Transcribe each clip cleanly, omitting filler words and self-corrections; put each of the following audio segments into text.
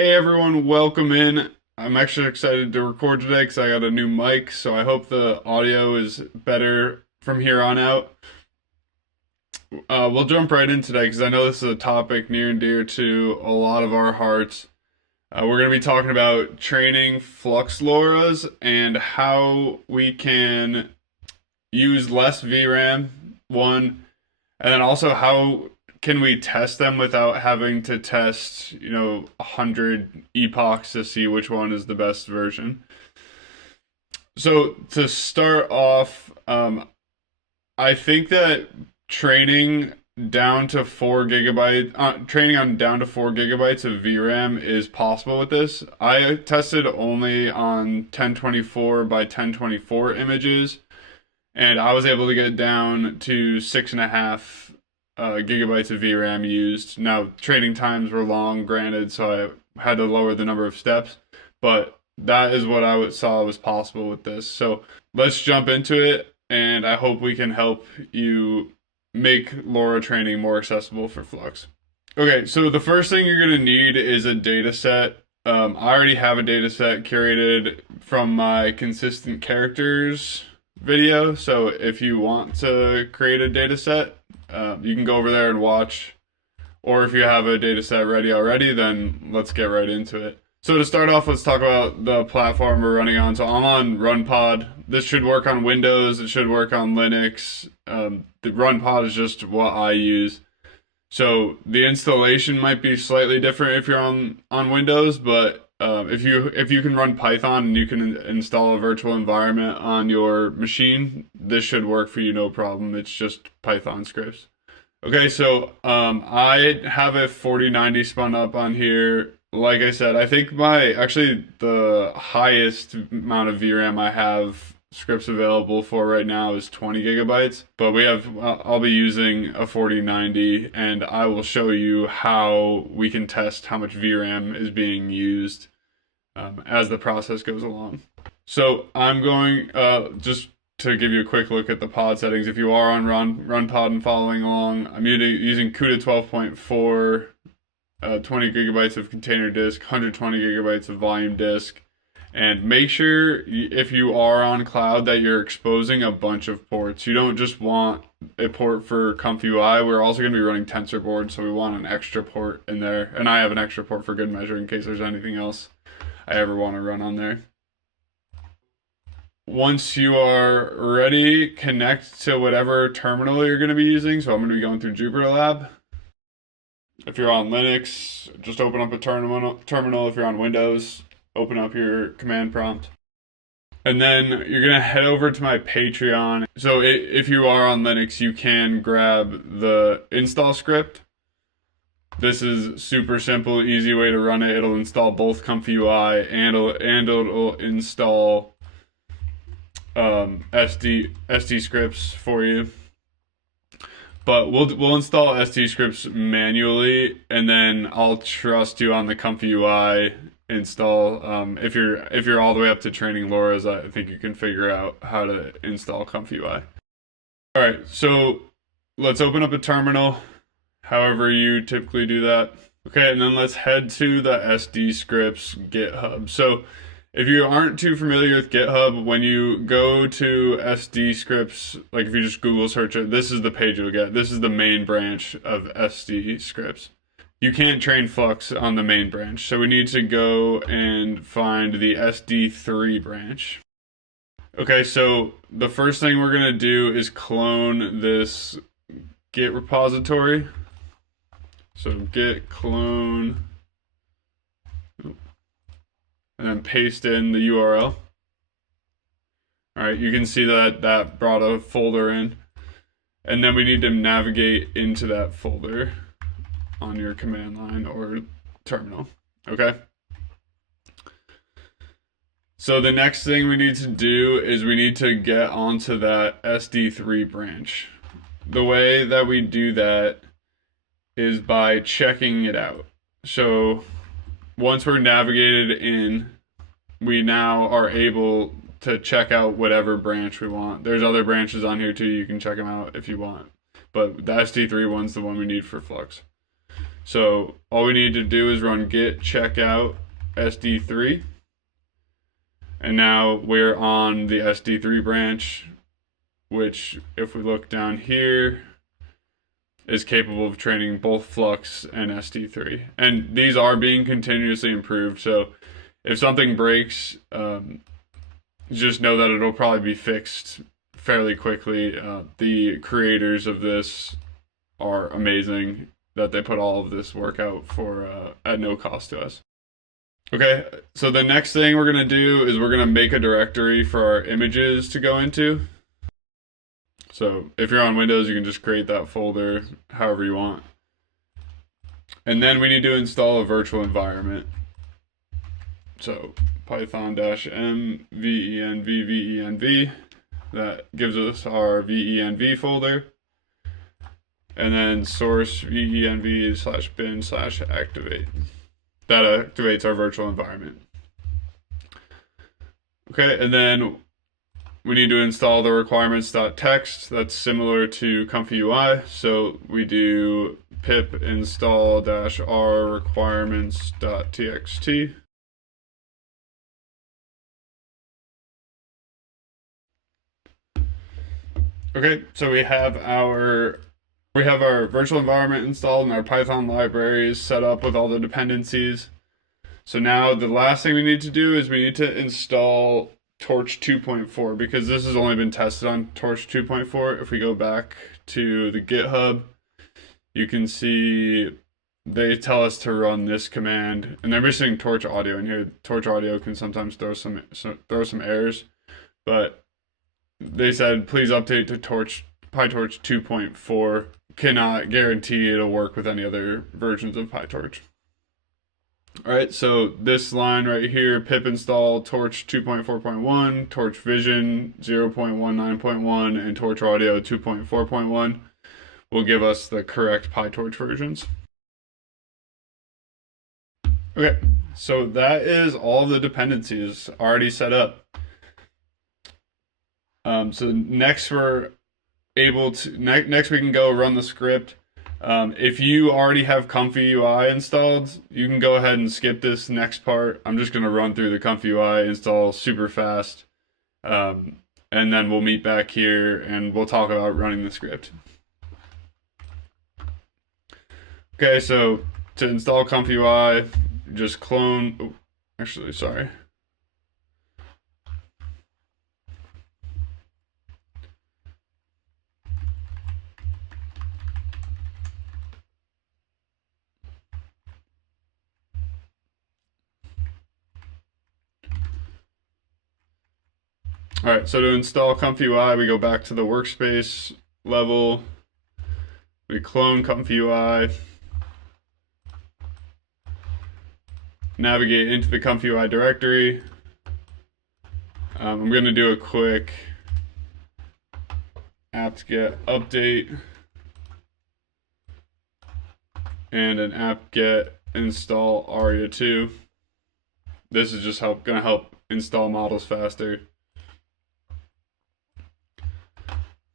Hey everyone, welcome in. I'm actually excited to record today because I got a new mic, so I hope the audio is better from here on out. We'll jump right in today because I know this is a topic near and dear to a lot of our hearts. We're going to be talking about training Flux Loras and how we can use less VRAM, one, and then also how can we test them without having to test, 100 epochs to see which one is the best version? So to start off, I think that training down to 4 GB, training on down to 4 GB of VRAM is possible with this. I tested only on 1024 by 1024 images, and I was able to get down to 6.5 gigabytes of VRAM used. Now, training times were long, granted, so I had to lower the number of steps, but that is what saw was possible with this. So let's jump into it, and I hope we can help you make Lora training more accessible for Flux. Okay, so the first thing you're going to need is a data set. I already have a data set curated from my consistent characters video, so if you want to create a data set, you can go over there and watch, or if you have a data set ready already, then let's get right into it. So to start off, let's talk about the platform we're running on. So I'm on RunPod. This should work on Windows. It should work on Linux. The RunPod is just what I use. So the installation might be slightly different if you're on Windows, but if you can run Python and you can install a virtual environment on your machine, this should work for you no problem. It's just Python scripts. Okay, so I have a 4090 spun up on here. Like I said, I think the highest amount of VRAM I have scripts available for right now is 20 gigabytes, but I'll be using a 4090, and I will show you how we can test how much VRAM is being used as the process goes along. So I'm going, just to give you a quick look at the pod settings. If you are on RunPod and following along, I'm using Cuda 12.4, 20 gigabytes of container disk, 120 gigabytes of volume disk. And make sure if you are on cloud that you're exposing a bunch of ports. You don't just want a port for ComfyUI. We're also going to be running Tensorboard, so we want an extra port in there. And I have an extra port for good measure in case there's anything else I ever want to run on there. Once you are ready, connect to whatever terminal you're going to be using. So I'm going to be going through JupyterLab. If you're on Linux, just open up a terminal. If you're on Windows, open up your command prompt. And then you're going to head over to my Patreon. So if you are on Linux, you can grab the install script. This is super simple, easy way to run it. It'll install both ComfyUI and it'll install SD-Scripts for you. But we'll install SD-Scripts manually, and then I'll trust you on the ComfyUI install. If you're all the way up to training Loras, I think you can figure out how to install ComfyUI. All right, so let's open up a terminal, however you typically do that. Okay, and then let's head to the SD-Scripts GitHub. So if you aren't too familiar with GitHub, when you go to SD-Scripts, like if you just Google search it, this is the page you'll get. This is the main branch of SD-Scripts. You can't train Flux on the main branch, so we need to go and find the SD3 branch. Okay, so the first thing we're going to do is clone this Git repository. So git clone, and then paste in the URL. All right, you can see that brought a folder in, and then we need to navigate into that folder on your command line or terminal. Okay. So the next thing we need to do is we need to get onto that SD3 branch. The way that we do that is by checking it out. So once we're navigated in, we now are able to check out whatever branch we want. There's other branches on here too. You can check them out if you want. But the SD3 one's the one we need for Flux. So all we need to do is run git checkout SD3. And now we're on the SD3 branch, which if we look down here, is capable of training both Flux and SD3. And these are being continuously improved. So if something breaks, just know that it'll probably be fixed fairly quickly. The creators of this are amazing that they put all of this work out for at no cost to us. Okay, so the next thing we're gonna do is we're gonna make a directory for our images to go into. So if you're on Windows, you can just create that folder however you want. And then we need to install a virtual environment. So python-m venv, that gives us our venv folder. And then source venv/bin/activate. That activates our virtual environment. Okay, and then we need to install the requirements.txt. That's similar to ComfyUI. So we do pip install-r requirements.txt. Okay, so we have our virtual environment installed and our Python libraries set up with all the dependencies. So now the last thing we need to do is we need to install Torch 2.4 because this has only been tested on Torch 2.4. If we go back to the GitHub, you can see they tell us to run this command, and they're missing Torch audio in here. Torch audio can sometimes throw some errors, but they said please update to PyTorch 2.4. Cannot guarantee it'll work with any other versions of PyTorch. All right, so this line right here, pip install Torch 2.4.1, Torch Vision 0.19.1, and Torch Audio 2.4.1 will give us the correct PyTorch versions. Okay, so that is all the dependencies already set up. So next we're able to next we can go run the script. If you already have ComfyUI installed, you can go ahead and skip this next part. I'm just going to run through the ComfyUI install super fast, and then we'll meet back here and we'll talk about running the script. Okay, so to install ComfyUI, just clone. Oh, actually, sorry. All right, so to install ComfyUI, we go back to the workspace level. We clone ComfyUI. Navigate into the ComfyUI directory. I'm going to do a quick apt-get update and an apt-get install aria2. This is just going to help install models faster.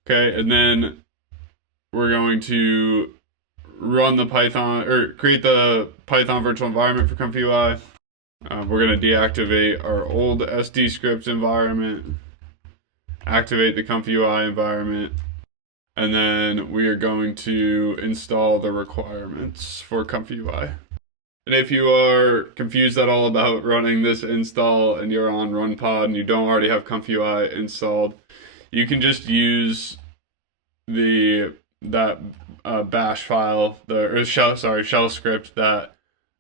Okay, and then we're going to run the Python, or create the Python virtual environment for ComfyUI. We're going to deactivate our old SD-Scripts environment, activate the ComfyUI environment, and then we are going to install the requirements for ComfyUI. And if you are confused at all about running this install and you're on RunPod and you don't already have ComfyUI installed, you can just use that bash file, shell script that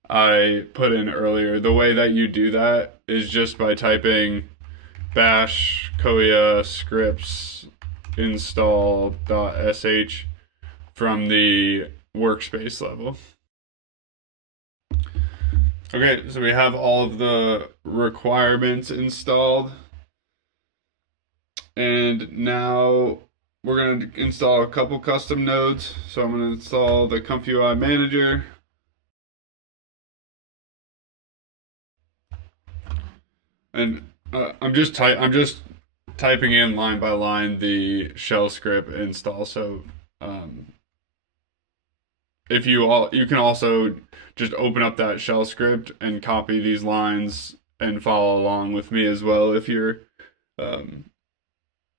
I put in earlier. The way that you do that is just by typing bash Kohya scripts install.sh from the workspace level. Okay, so we have all of the requirements installed. And now we're going to install a couple custom nodes. So I'm going to install the ComfyUI manager. And I'm just typing in line by line the shell script install. So if you can also just open up that shell script and copy these lines and follow along with me as well um,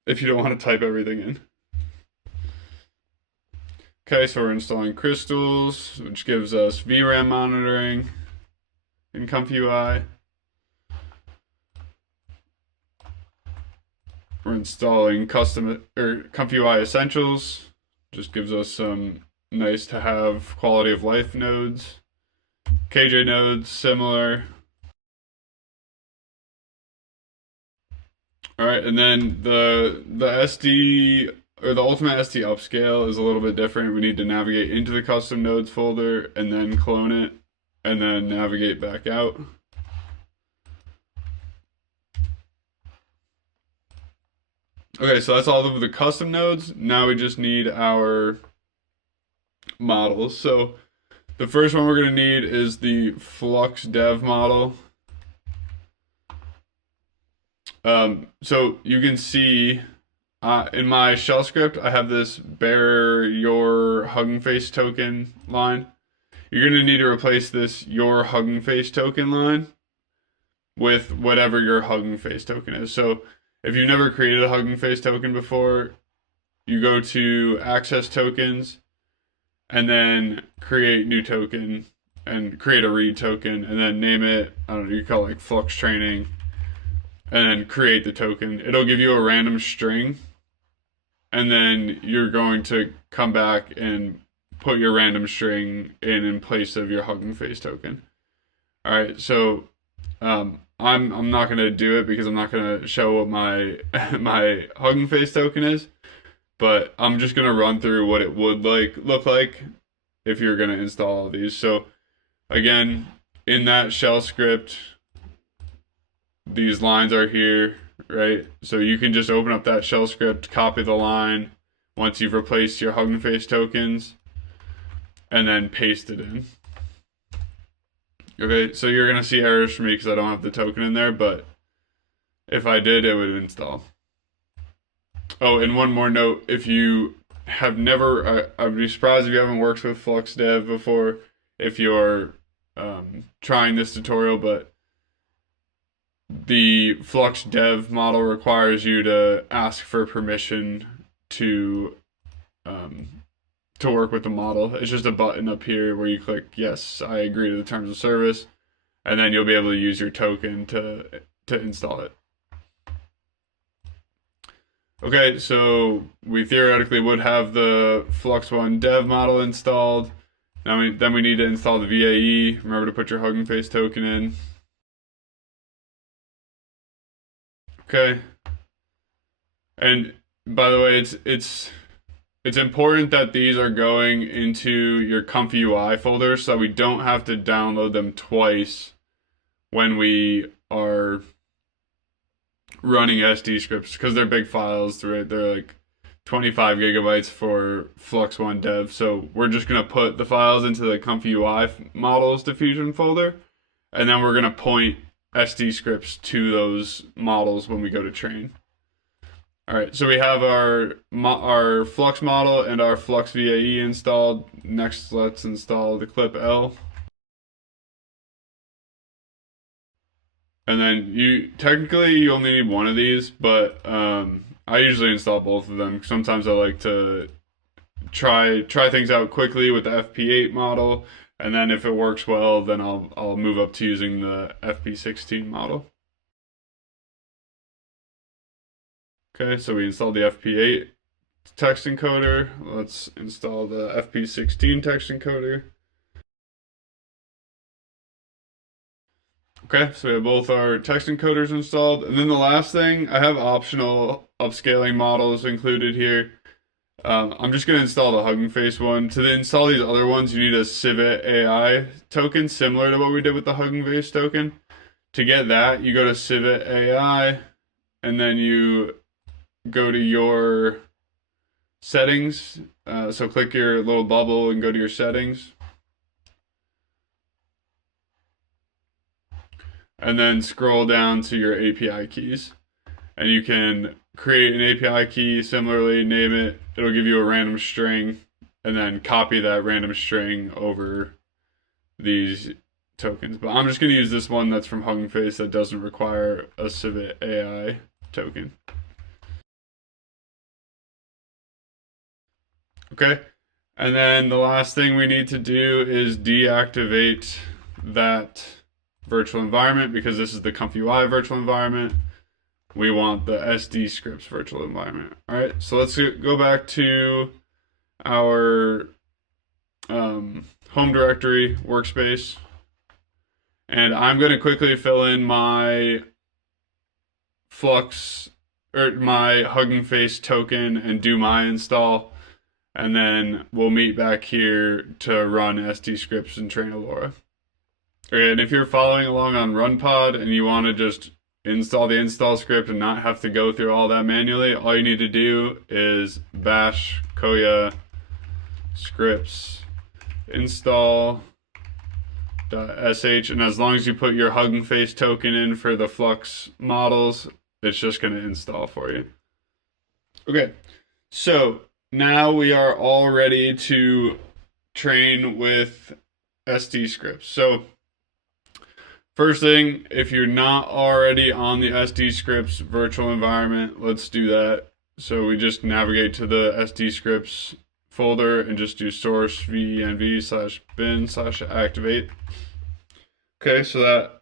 if you don't want to type everything in. Okay, so we're installing crystals, which gives us VRAM monitoring in ComfyUI. We're installing ComfyUI Essentials, just gives us some nice to have quality of life nodes. KJ nodes, similar. All right, and then the SD or the Ultimate SD upscale is a little bit different. We need to navigate into the custom nodes folder and then clone it and then navigate back out. Okay, so that's all of the custom nodes. Now we just need our models. So the first one we're going to need is the Flux dev model. So you can see in my shell script, I have this bear your Hugging Face token line. You're going to need to replace this your Hugging Face token line with whatever your Hugging Face token is. So if you've never created a Hugging Face token before, you go to Access Tokens and then create new token and create a read token and then name it, I don't know, you call it like Flux Training, and then create the token. It'll give you a random string, and then you're going to come back and put your random string in place of your Hugging Face token. All right, so I'm not gonna do it because I'm not gonna show what my my Hugging Face token is, but I'm just gonna run through what it would look like if you're gonna install all these. So again, in that shell script, these lines are here, right? So you can just open up that shell script, copy the line once you've replaced your Hugging Face tokens, and then paste it in. Okay, so you're gonna see errors for me because I don't have the token in there, but if I did, it would install. Oh, and one more note, if you have never, I'd be surprised if you haven't worked with Flux Dev before, if you're trying this tutorial, but the Flux Dev model requires you to ask for permission to work with the model. It's just a button up here where you click yes, I agree to the terms of service, and then you'll be able to use your token to install it. Okay, so we theoretically would have the Flux One dev model installed. Then we need to install the VAE. Remember to put your Hugging Face token in. Okay. And by the way, it's important that these are going into your ComfyUI folder so that we don't have to download them twice when we are running SD scripts because they're big files, right? They're like 25 gigabytes for Flux One dev. So we're just gonna put the files into the ComfyUI models diffusion folder, and then we're gonna point SD scripts to those models when we go to train. All right, so we have our Flux model and our Flux VAE installed. Next, let's install the clip L. And then you only need one of these, but I usually install both of them. Sometimes I like to try things out quickly with the FP8 model, and then if it works well, then I'll move up to using the FP16 model. Okay, so we installed the FP8 text encoder. Let's install the FP16 text encoder. Okay, so we have both our text encoders installed. And then the last thing, I have optional upscaling models included here. I'm just going to install the Hugging Face one. To install these other ones, you need a Civet AI token, similar to what we did with the Hugging Face token. To get that, you go to Civet AI, and then you go to your settings. So click your little bubble and go to your settings. And then scroll down to your API keys. And you can create an API key, similarly name it. It'll give you a random string, and then copy that random string over these tokens. But I'm just going to use this one that's from Hugging Face that doesn't require a Civet AI token. Okay, and then the last thing we need to do is deactivate that virtual environment, because this is the ComfyUI virtual environment. We want the SD-Scripts virtual environment. All right, so let's go back to our home directory workspace, and I'm going to quickly fill in my Flux or my Hugging Face token and do my install, and then we'll meet back here to run SD-Scripts and train a Lora. Okay, and if you're following along on RunPod and you want to just install the install script and not have to go through all that manually, all you need to do is bash Kohya scripts install.sh, and as long as you put your Hugging Face token in for the Flux models, it's just going to install for you. Okay, so now we are all ready to train with SD-Scripts. So first thing, if you're not already on the SD-Scripts virtual environment, let's do that. So we just navigate to the SD-Scripts folder and just do source venv/bin/activate. Okay, so that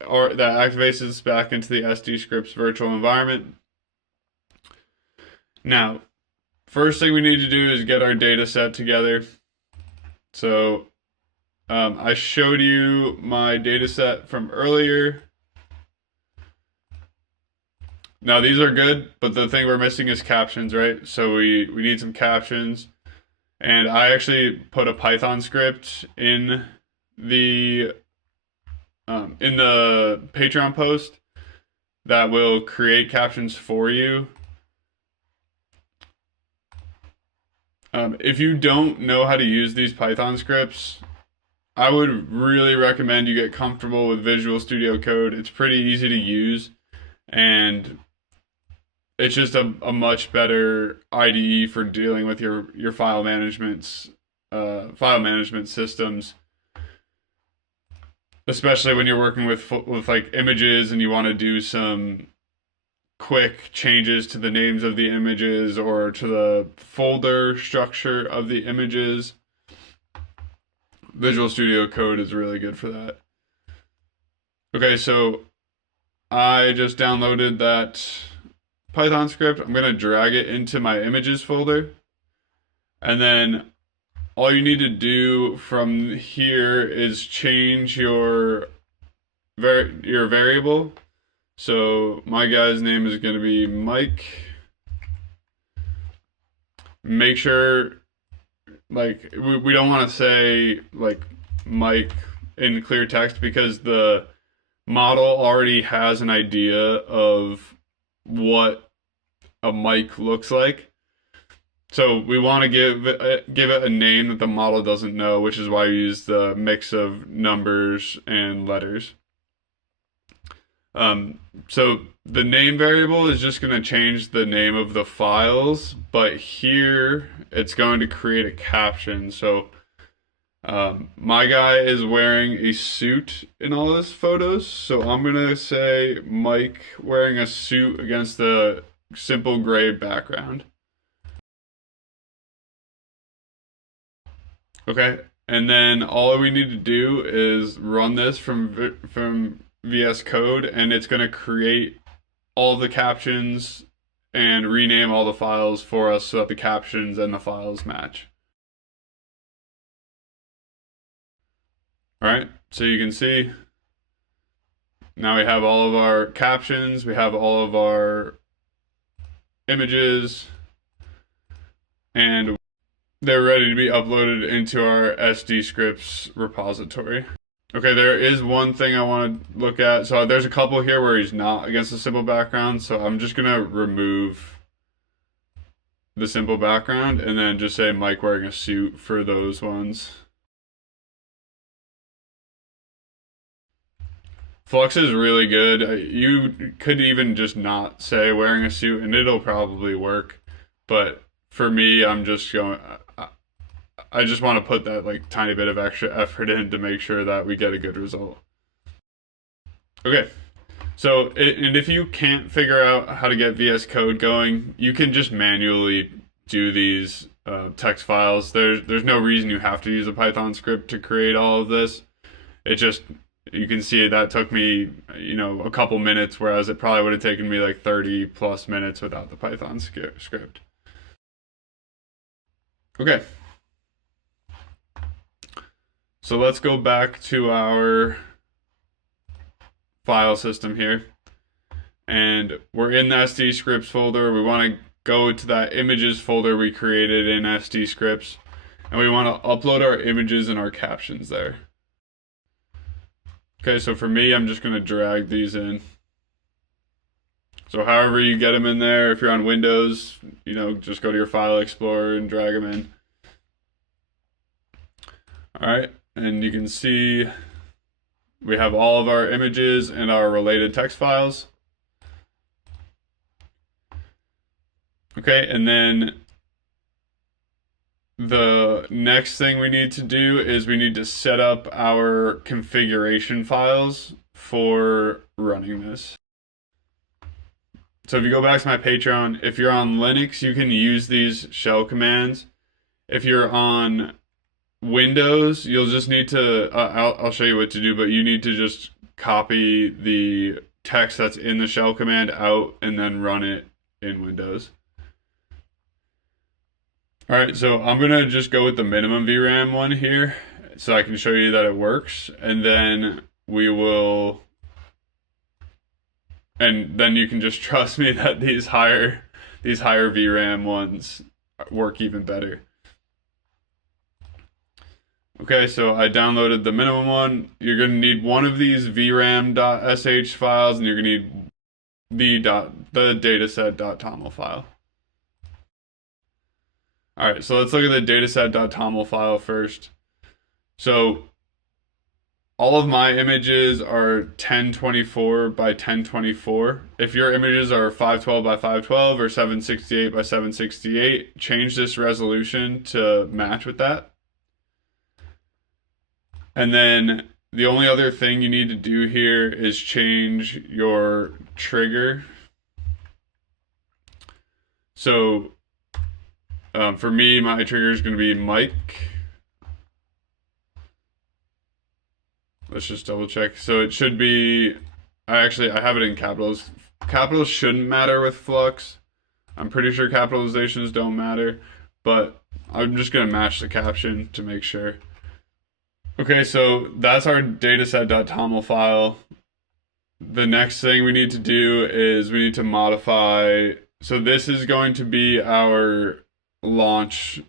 activates us back into the SD-Scripts virtual environment. Now, first thing we need to do is get our data set together. So I showed you my data set from earlier. Now these are good, but the thing we're missing is captions, right? So we need some captions. And I actually put a Python script in the Patreon post that will create captions for you. If you don't know how to use these Python scripts, I would really recommend you get comfortable with Visual Studio Code. It's pretty easy to use, and it's just a much better IDE for dealing with your file management systems, especially when you're working with like images and you want to do some quick changes to the names of the images or to the folder structure of the images. Visual Studio Code is really good for that. Okay, so I just downloaded that Python script. I'm going to drag it into my images folder. And then all you need to do from here is change your variable. So my guy's name is going to be Mike. Make sure, like, we don't want to say like Mike in clear text, because the model already has an idea of what a mic looks like. So we want to give it a name that the model doesn't know, which is why we use the mix of numbers and letters. So the name variable is just going to change the name of the files, but here it's going to create a caption. So my guy is wearing a suit in all his photos, so I'm going to say Mike wearing a suit against a simple gray background. Okay, and then all we need to do is run this from VS Code, and it's going to create all the captions and rename all the files for us so that the captions and the files match. All right, so you can see now we have all of our captions, we have all of our images, and they're ready to be uploaded into our SD-Scripts repository. Okay, there is one thing I want to look at. So there's a couple here where he's not against a simple background, so I'm just going to remove the simple background and then just say Mike wearing a suit for those ones. Flux is really good. You could even just not say wearing a suit and it'll probably work. But for me, I'm just going, I just want to put that like tiny bit of extra effort in to make sure that we get a good result. Okay, so and if you can't figure out how to get VS Code going, you can just manually do these text files. There's no reason you have to use a Python script to create all of this. It just, you can see that took me, a couple minutes, whereas it probably would have taken me like 30 plus minutes without the Python script. Okay. So let's go back to our file system here. And we're in the SD-Scripts folder. We want to go to that images folder we created in SD-Scripts. And we want to upload our images and our captions there. Okay, so for me, I'm just going to drag these in. So however you get them in there, if you're on Windows, just go to your File Explorer and drag them in. All right, and you can see we have all of our images and our related text files. Okay, and then the next thing we need to do is we need to set up our configuration files for running this. So if you go back to my Patreon, if you're on Linux, you can use these shell commands. If you're on Windows, you'll just need to, I'll show you what to do, but you need to just copy the text that's in the shell command out and then run it in Windows. All right, so I'm gonna just go with the minimum VRAM one here so I can show you that it works, and then and then you can just trust me that these higher VRAM ones work even better. Okay, so I downloaded the minimum one. You're gonna need one of these VRAM.sh files, and you're gonna need the dataset.toml file. All right, so let's look at the dataset.toml file first. So all of my images are 1024 by 1024. If your images are 512 by 512 or 768 by 768, change this resolution to match with that. And then the only other thing you need to do here is change your trigger. So for me, my trigger is going to be Mike. Let's just double check. So it should be, I have it in capitals. Capitals shouldn't matter with Flux. I'm pretty sure capitalizations don't matter, but I'm just going to match the caption to make sure. Okay, so that's our dataset.toml file. The next thing we need to do is we need to modify. So this is going to be our launch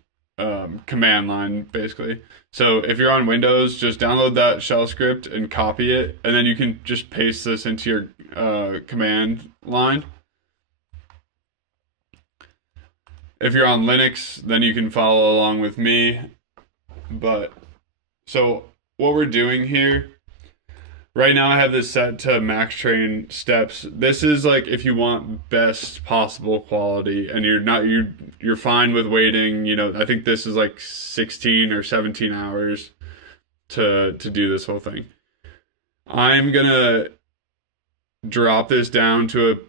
command line, basically. So if you're on Windows, just download that shell script and copy it, and then you can just paste this into your command line. If you're on Linux, then you can follow along with me. But so what we're doing here, right now I have this set to max train steps. This is like if you want best possible quality and you're fine with waiting, I think this is like 16 or 17 hours to do this whole thing. I'm gonna drop this down to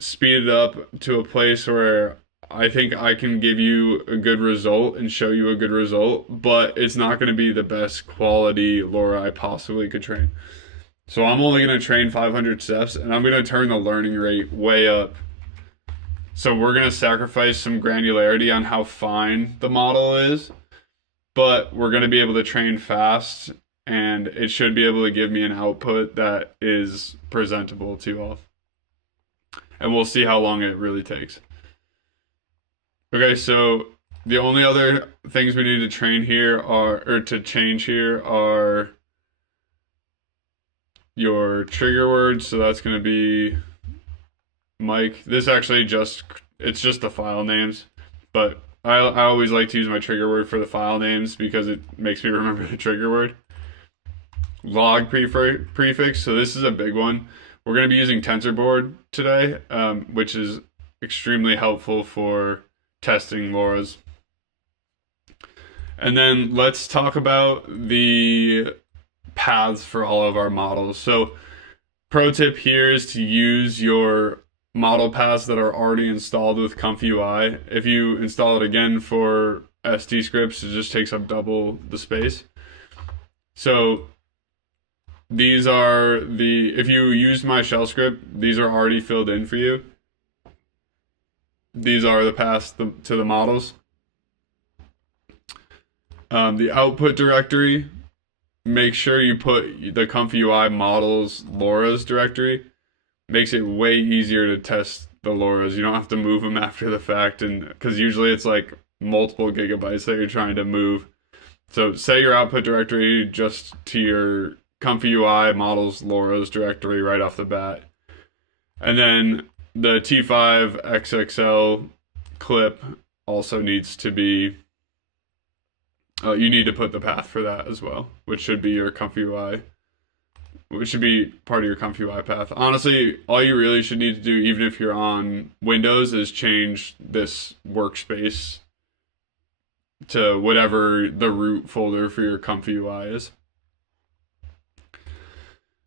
speed it up to a place where I think I can give you a good result and show you a good result, but it's not going to be the best quality Lora I possibly could train. So I'm only going to train 500 steps, and I'm going to turn the learning rate way up. So we're going to sacrifice some granularity on how fine the model is, but we're going to be able to train fast, and it should be able to give me an output that is presentable to all. And we'll see how long it really takes. Okay, so the only other things we need to train here to change here are your trigger words. So that's going to be Mike. This actually it's just the file names, but I always like to use my trigger word for the file names because it makes me remember the trigger word. Log prefix. So this is a big one. We're going to be using Tensorboard today, which is extremely helpful for testing Loras. And then let's talk about the paths for all of our models. So pro tip here is to use your model paths that are already installed with ComfyUI. If you install it again for SD-Scripts, it just takes up double the space. So these are if you use my shell script, these are already filled in for you. These are the paths to the models. The output directory, make sure you put the ComfyUI models Loras directory. Makes it way easier to test the Loras. You don't have to move them after the fact, and because usually it's like multiple gigabytes that you're trying to move. So set your output directory just to your ComfyUI models Loras directory right off the bat. And then the T5 XXL clip also needs to be, you need to put the path for that as well, which should be your ComfyUI, which should be part of your ComfyUI path. Honestly, all you really should need to do, even if you're on Windows, is change this workspace to whatever the root folder for your ComfyUI is.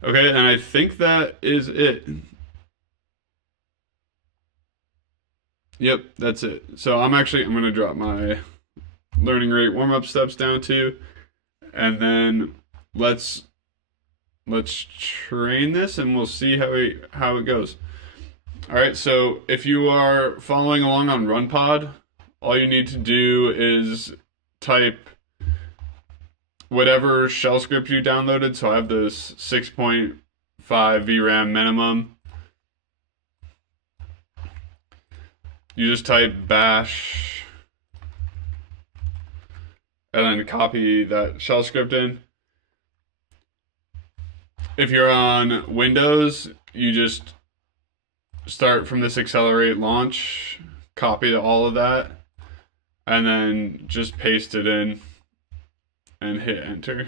Okay, and I think that is it. Yep, that's it. So I'm going to drop my learning rate warm-up steps down too, and then let's train this and we'll see how it goes. All right, so if you are following along on RunPod, all you need to do is type whatever shell script you downloaded. So I have this 6.5 VRAM minimum. You just type bash and then copy that shell script in. If you're on Windows, you just start from this accelerate launch, copy all of that, and then just paste it in and hit enter.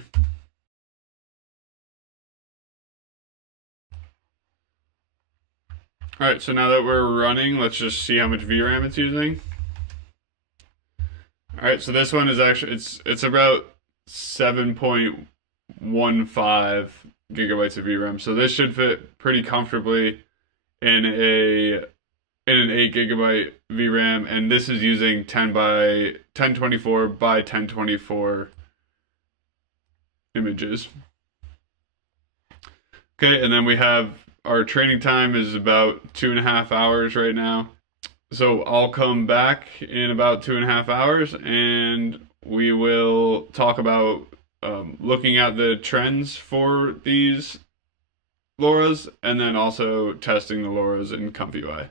All right, so now that we're running, let's just see how much VRAM it's using. All right, so this one is actually, it's about 7.15 gigabytes of VRAM. So this should fit pretty comfortably in an 8 gigabyte VRAM, and this is using 1024 by 1024 images. Okay, and then we have our training time is about 2.5 hours right now. So I'll come back in about 2.5 hours and we will talk about looking at the trends for these Loras and then also testing the Loras in ComfyUI.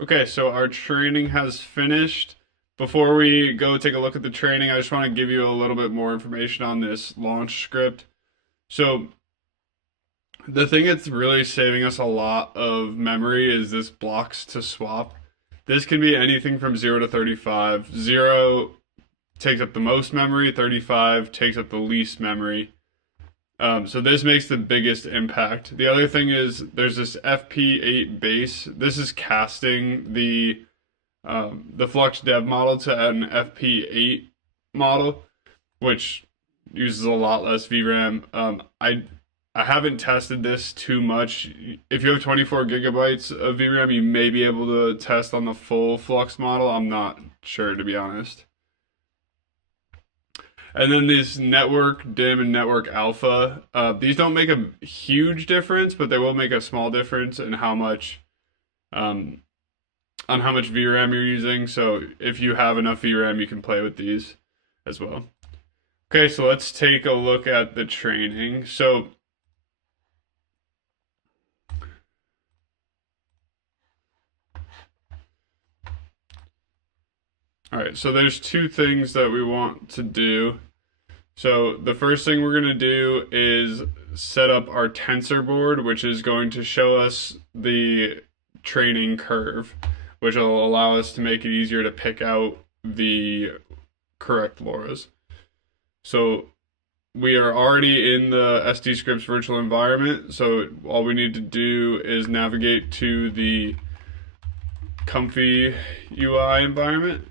Okay, so our training has finished. Before we go take a look at the training, I just want to give you a little bit more information on this launch script. So the thing that's really saving us a lot of memory is this blocks to swap. This can be anything from 0 to 35. 0 takes up the most memory, 35 takes up the least memory. So this makes the biggest impact. The other thing is there's this FP8 base. This is casting the Flux dev model to an FP8 model, which uses a lot less VRAM. I haven't tested this too much. If you have 24 gigabytes of VRAM, you may be able to test on the full Flux model. I'm not sure, to be honest. And then these network dim and network alpha, these don't make a huge difference, but they will make a small difference in how much on how much VRAM you're using. So if you have enough VRAM, you can play with these as well. Okay, so let's take a look at the training. So all right, so there's two things that we want to do. So the first thing we're going to do is set up our Tensorboard, which is going to show us the training curve, which will allow us to make it easier to pick out the correct Loras. So we are already in the SD-Scripts virtual environment, so all we need to do is navigate to the ComfyUI environment.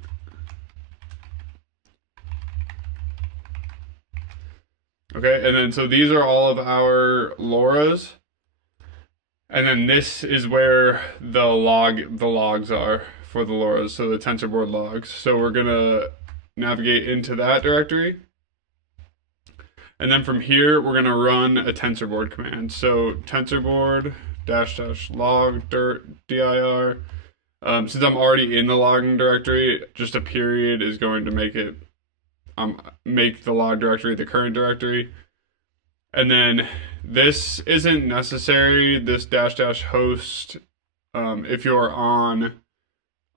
Okay, and then so these are all of our Loras. And then this is where the logs are for the Loras, so the Tensorboard logs. So we're gonna navigate into that directory. And then from here, we're gonna run a Tensorboard command. So Tensorboard --log dir. Since I'm already in the logging directory, just a period is going to make the log directory the current directory. And then this isn't necessary, this --host, if you're on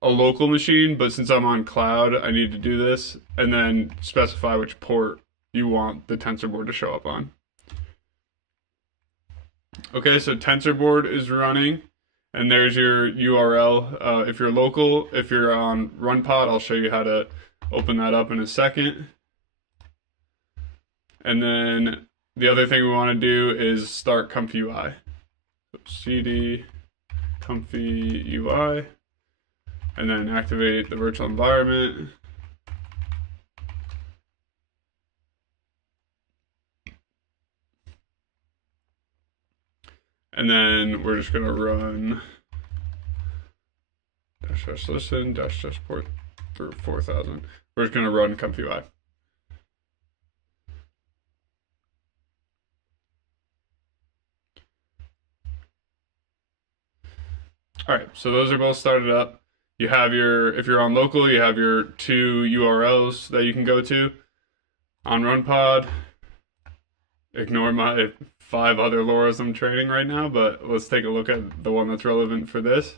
a local machine, but since I'm on cloud, I need to do this, and then specify which port you want the Tensorboard to show up on. Okay, so Tensorboard is running, and there's your URL. If you're local, if you're on RunPod, I'll show you how to open that up in a second. And then the other thing we want to do is start ComfyUI. So cd ComfyUI, and then activate the virtual environment. And then we're just going to run --listen --port for 4000. We're just going to run ComfyUI. All right, so those are both started up. You have if you're on local, you have your 2 URLs that you can go to. On RunPod, ignore my 5 other Loras I'm training right now, but let's take a look at the one that's relevant for this.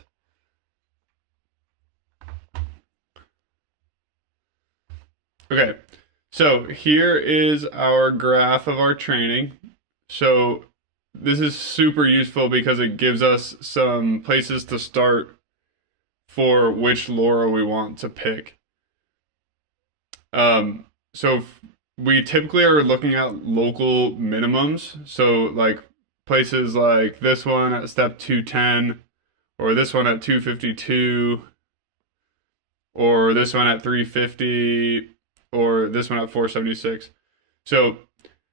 Okay, so here is our graph of our training. So this is super useful because it gives us some places to start for which Lora we want to pick. So we typically are looking at local minimums. So like places like this one at step 210, or this one at 252, or this one at 350, or this one at 476. So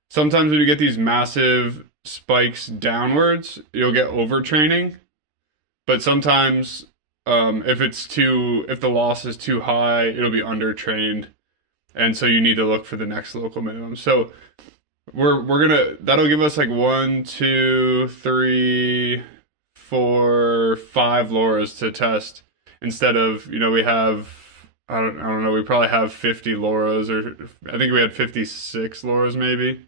sometimes when you get these massive spikes downwards, you'll get overtraining. But sometimes if the loss is too high, it'll be undertrained. And so you need to look for the next local minimum. So that'll give us like 1, 2, 3, 4, 5 Loras to test instead of, we have, I don't know, we probably have 50 Loras, or I think we had 56 Loras maybe.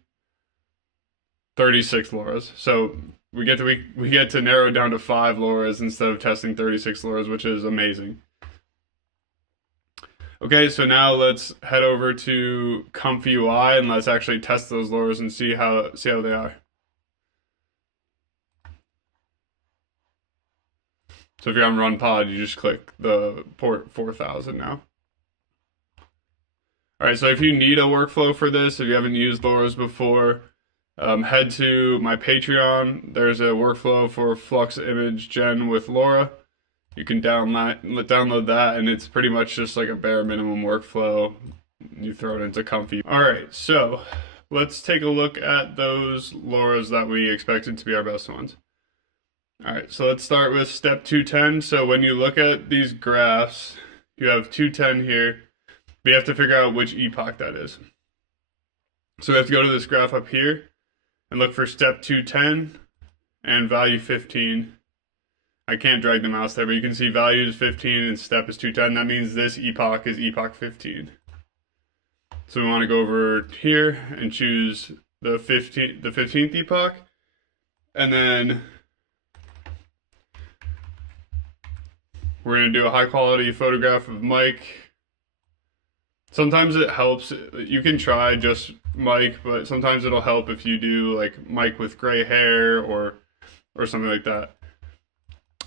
36 Loras. So we get to narrow it down to 5 Loras instead of testing 36 Loras, which is amazing. Okay, so now let's head over to ComfyUI and let's actually test those Loras and see how they are. So if you're on RunPod, you just click the port 4000 now. All right, so if you need a workflow for this, if you haven't used Loras before, head to my Patreon. There's a workflow for Flux image gen with Lora. You can download that, and it's pretty much just like a bare minimum workflow. You throw it into Comfy. All right, so let's take a look at those Loras that we expected to be our best ones. All right, so let's start with step 210. So when you look at these graphs, you have 210 here. We have to figure out which epoch that is. So we have to go to this graph up here and look for step 210 and value 15. I can't drag the mouse there, but you can see value is 15 and step is 210. That means this epoch is epoch 15. So we want to go over here and choose the 15th epoch. And then we're going to do a high quality photograph of Mike. Sometimes it helps. You can try just Mike, but sometimes it'll help if you do like Mike with gray hair or something like that.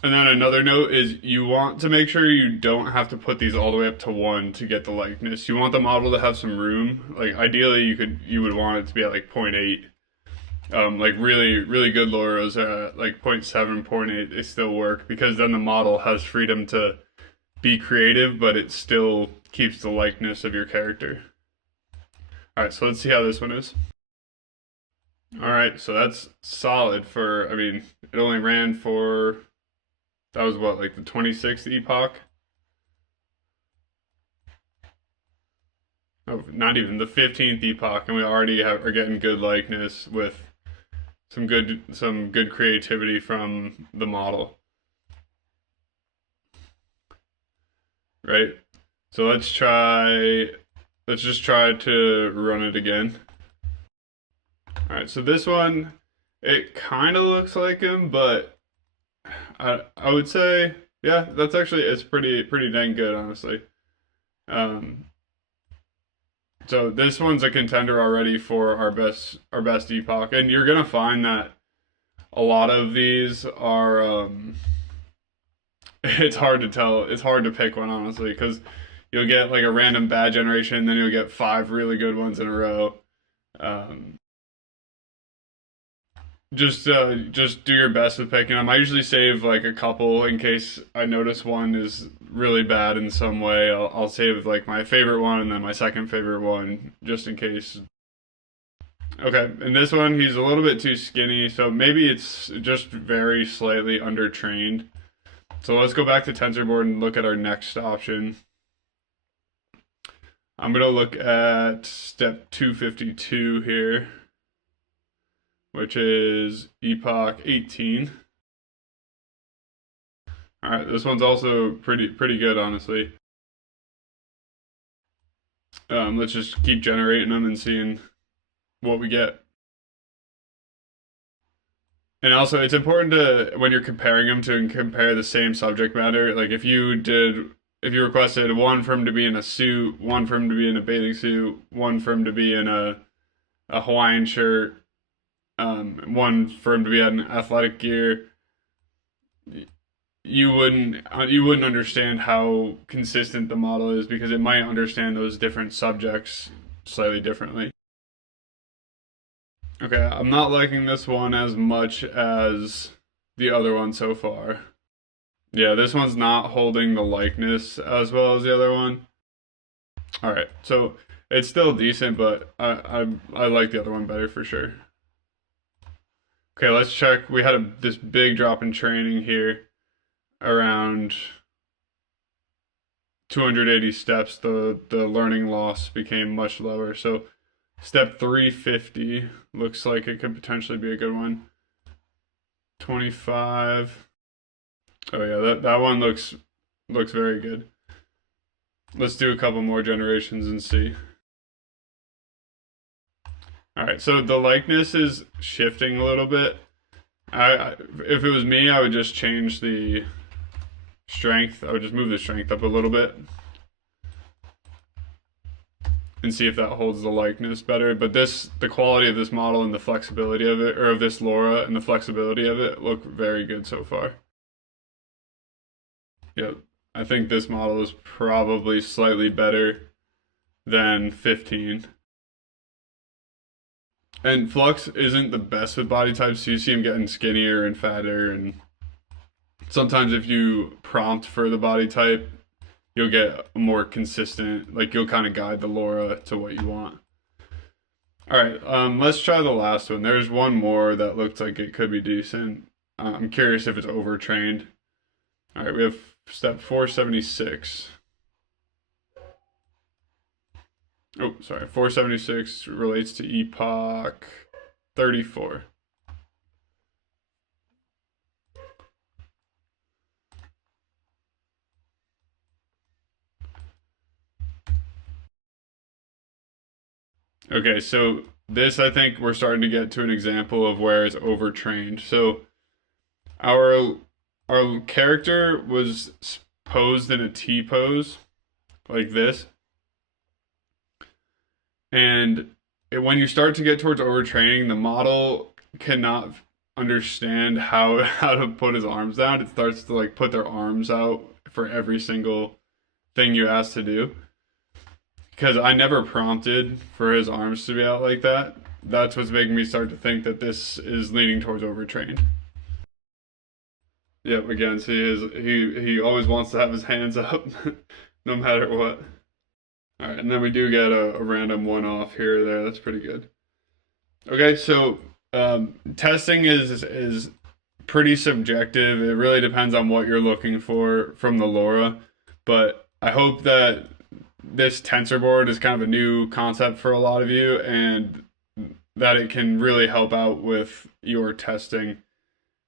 And then another note is you want to make sure you don't have to put these all the way up to 1 to get the likeness. You want the model to have some room. Like ideally you would want it to be at like 0.8. Like really good Loras at like 0.7, 0.8, they still work because then the model has freedom to be creative, but it still keeps the likeness of your character. All right, so let's see how this one is. All right, so that's solid for, I mean, it only ran for, that was what, like the 26th epoch? Oh, not even the 15th epoch, and we already are getting good likeness with some good creativity from the model, right? So let's just try to run it again. All right, so this one, it kind of looks like him, but I would say, yeah, that's actually it's pretty dang good, honestly. Um, so this one's a contender already for our best epoch, and you're gonna find that a lot of these are it's hard to tell. It's hard to pick one honestly because you'll get like a random bad generation, then you'll get five really good ones in a row. Um, just do your best with picking them. I usually save like a couple in case I notice one is really bad in some way. I'll save like my favorite one and then my second favorite one just in case. Okay, in this one he's a little bit too skinny, so maybe it's just very slightly undertrained. So let's go back to Tensorboard and look at our next option. I'm gonna look at step 252 here, which is epoch 18. All right, this one's also pretty good, honestly. Let's just keep generating them and seeing what we get. And also, it's important to when you're comparing them to compare the same subject matter. Like if you requested one for him to be in a suit, one for him to be in a bathing suit, one for him to be in a Hawaiian shirt, one for him to be in athletic gear, you wouldn't understand how consistent the model is because it might understand those different subjects slightly differently. Okay, I'm not liking this one as much as the other one so far. Yeah, this one's not holding the likeness as well as the other one. All right, so it's still decent, but I like the other one better for sure. Okay, let's check. We had this big drop in training here around 280 steps. The learning loss became much lower. So step 350 looks like it could potentially be a good one. 25. Oh yeah, that one looks very good. Let's do a couple more generations and see. All right, so the likeness is shifting a little bit. If it was me, I would just change the strength. I would just move the strength up a little bit and see if that holds the likeness better. But the quality of this model and the flexibility of it, or of this Lora and the flexibility of it, look very good so far. Yep, I think this model is probably slightly better than 15. And Flux isn't the best with body types, so you see him getting skinnier and fatter, and sometimes if you prompt for the body type, you'll get a more consistent, like you'll kind of guide the Lora to what you want. All right, let's try the last one. There's one more that looks like it could be decent. I'm curious if it's overtrained. All right, we have step 476. Oh, sorry, 476 relates to epoch 34. Okay, so this I think we're starting to get to an example of where it's overtrained. So our our character was posed in a T pose like this, and when you start to get towards overtraining, the model cannot understand how to put his arms down. It starts to like put their arms out for every single thing you ask to do. Because I never prompted for his arms to be out like that. That's what's making me start to think that this is leaning towards overtrained. Yep, again, see he always wants to have his hands up no matter what. All right, and then we do get a random one off here or there. That's pretty good. Okay, so Testing is pretty subjective. It really depends on what you're looking for from the Lora. But I hope that this tensor board is kind of a new concept for a lot of you, and that it can really help out with your testing.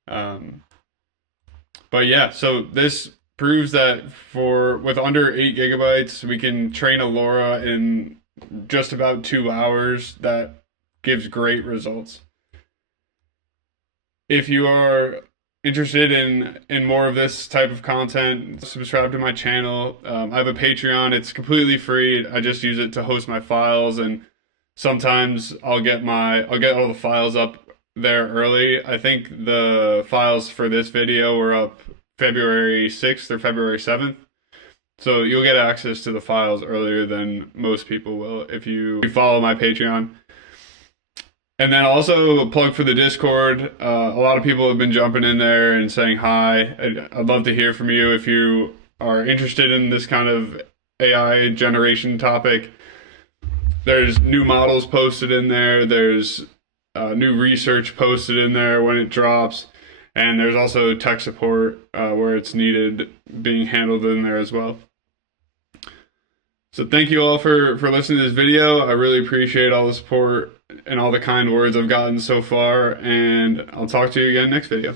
But yeah, so this proves that with under 8 GB, we can train a Lora in just about 2 hours. That gives great results. If you are interested in more of this type of content, subscribe to my channel. I have a Patreon. It's completely free. I just use it to host my files, and sometimes I'll get all the files up there early. I think the files for this video were up February 6th or February 7th. So you'll get access to the files earlier than most people will if you follow my Patreon. And then also a plug for the Discord. A lot of people have been jumping in there and saying hi. I'd love to hear from you if you are interested in this kind of AI generation topic. There's new models posted in there. There's new research posted in there when it drops. And there's also tech support where it's needed being handled in there as well. So thank you all for listening to this video. I really appreciate all the support and all the kind words I've gotten so far. And I'll talk to you again next video.